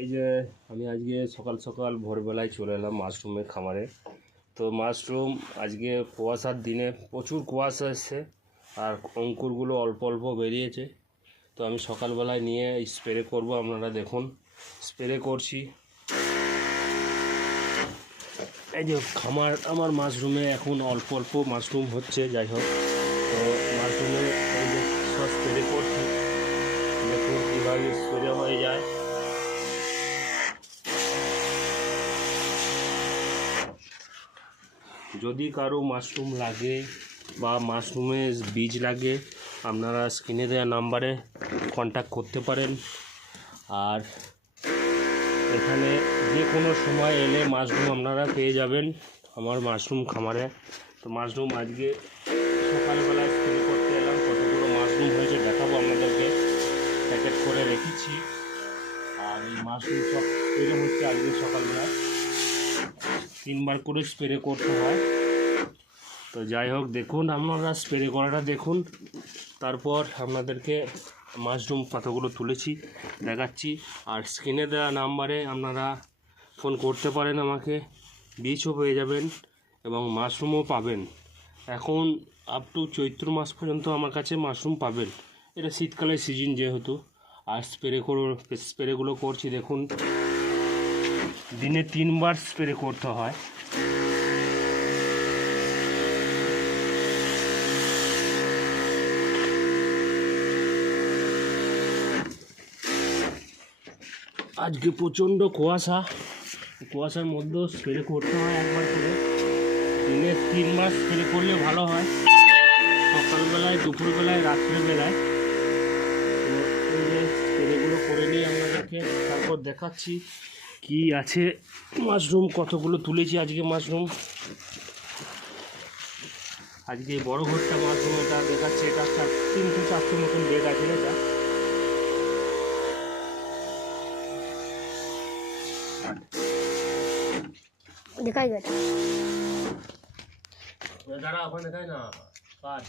এই যে আমি আজকে সকাল সকাল ভোরবেলায় চলে এলাম মাশরুমের খামারে। তো মাশরুম আজকে কুয়াশার দিনে প্রচুর কুয়াশা এসছে আর অঙ্কুরগুলো অল্প অল্প বেরিয়েছে। তো আমি সকালবেলায় নিয়ে স্প্রে করব, আপনারা দেখুন স্প্রে করছি। এই যে খামার আমার মাশরুমে এখন অল্প অল্প মাশরুম হচ্ছে, যাই হোক। তো মাশরুমে এই যে সব স্প্রে করছি, দেখুন কীভাবে স্প্রে হয়ে যায়। যদি কারো মাশরুম লাগে বা মাশরুমের বীজ লাগে, আপনারা স্ক্রিনে দেওয়া নাম্বারে কন্ট্যাক্ট করতে পারেন। আর এখানে যে কোনো সময় এলে মাশরুম আপনারা পেয়ে যাবেন আমার মাশরুম খামারে। তো মাশরুম আজকে সকালবেলায় স্প্রে করতে এলাম, কতগুলো মাশরুম হয়েছে দেখাবো আপনাদেরকে। প্যাকেট করে রেখেছি আর এই মাশরুম সব স্প্রে হচ্ছে আজকে সকালবেলায়, 3 বার করে স্প্রে করতে হয়। তো যাই হোক, দেখুন আপনারা স্প্রে করাটা দেখুন, তারপর আপনাদেরকে মাশরুম কতগুলো তুলেছি দেখাচ্ছি। আর স্ক্রিনে দেওয়া নাম্বারে আপনারা ফোন করতে পারেন আমাকে, বীজও পেয়ে যাবেন এবং মাশরুমও পাবেন। এখন আপ টু চৈত্র মাস পর্যন্ত আমার কাছে মাশরুম পাবেন, এটা শীতকালের সিজন যেহেতু। আর স্প্রেগুলো করছি দেখুন, দিনে 3 বার স্প্রে করতে হয়। আজকে প্রচণ্ড কুয়াশার মধ্যেও স্প্রে করতে হয় একবার করে, দিনে 3 বার স্প্রে করলে ভালো হয়, সকালবেলায়, দুপুরবেলায়, রাত্রেবেলায়। তো এই যে স্প্রেগুলো করে নিই আপনাদেরকে, তারপর দেখাচ্ছি কি আছে। মাশরুম কতগুলো তুলেছি আজকে মাশরুম, আজকে এই বড় ঘরটা মাশরুম এটা দেখাচ্ছে, এটা 300-400 মতন বেড আছে এটা। दिखाई गया দাঁড়া, ওখানে দেখায় না কাজ।